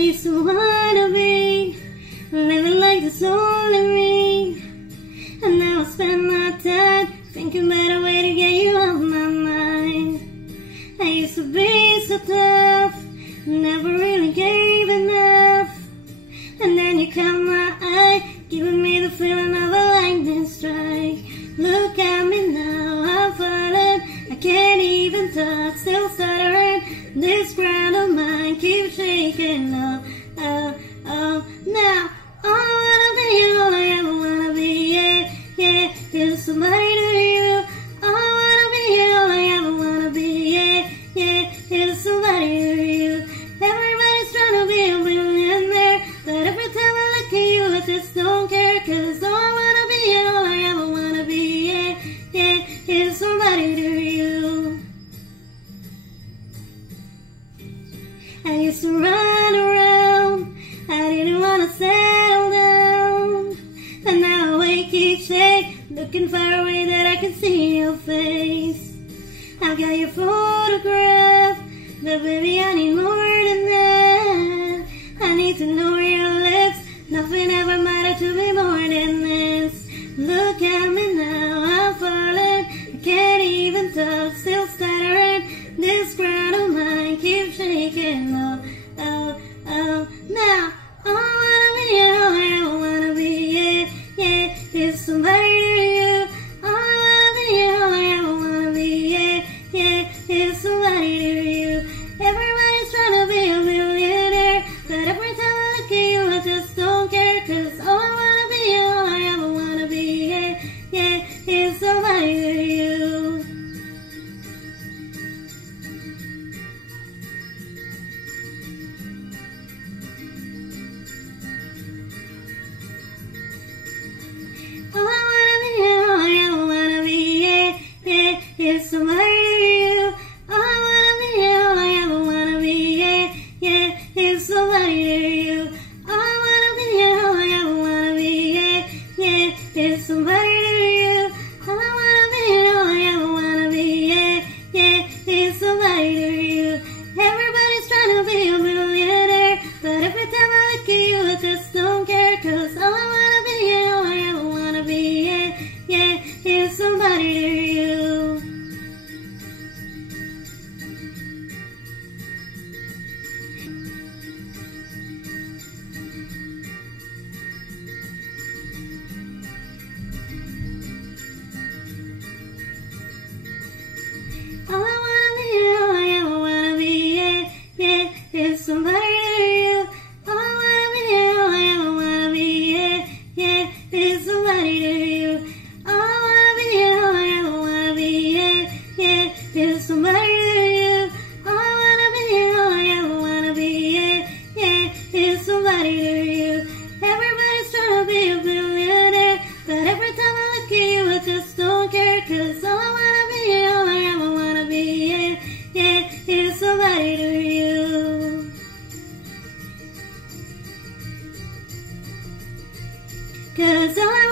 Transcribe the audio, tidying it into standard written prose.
used to wanna be living like this only me, and now I spend my time thinking about a way to get you off my mind. I used to be so tough, never really gave enough, and then you caught my eye, giving me the feeling of a lightning strike. Look at me now, I'm falling, I can't even talk, still stuttering. This ground of mine keeps shaking. Oh, oh, oh. Now I wanna be all I ever wanna be. Yeah, yeah. Is somebody to you? I wanna be all I ever wanna be. Yeah, yeah. Is somebody to you? Everybody's trying to be a millionaire, but every time I look at you, I just don't care. 'Cause all I wanna be all I ever wanna be. Yeah, yeah. Is somebody to you? I used to run around, I didn't want to settle down, and now I wake each day looking far away that I can see your face. I've got your photograph, but baby I need more than that. I need to know your lips, nothing ever mattered to me more than this. Look at me now, I'm falling, I can't even talk, still stuttering. This ground of mine keeps shaking. Oh, oh, oh. Now I wanna be all I ever wanna be. Yeah, yeah. Is somebody to you? I wanna be all I ever wanna be. Yeah, yeah. Is somebody to you? Everybody's trying to be a millionaire, but every time I look at you, I just don't care. 'Cause all I wanna be all I ever wanna be. Yeah, yeah. Is somebody to you? All I wanna be, all I ever wanna be, yeah, yeah, is somebody to you. All I wanna be, all I ever wanna be, yeah, yeah, is somebody to you. All I wanna be, all I ever wanna be, yeah, yeah, is somebody to you. All I wanna be, all I ever wanna be, yeah, yeah, is somebody to you. Everybody's trying to be a millionaire, but every time I look at you, I just don't care. 'Cause all I wanna be, all I ever wanna be, yeah, yeah, is somebody to you. 'All I wanna be, all I ever wanna be, yeah, yeah, is somebody to you. All I wanna be, all I ever wanna be, yeah, yeah, is somebody to you. All I wanna be, all I ever wanna be, yeah, yeah, is somebody to you. All I wanna be, all I ever wanna be, yeah, yeah, is somebody to you. Everybody's trying to be a billionaire, but every time I look at you, I just don't care. 'Cause all I wanna be, all I ever wanna be, yeah, yeah, is somebody to you. 'Cause all I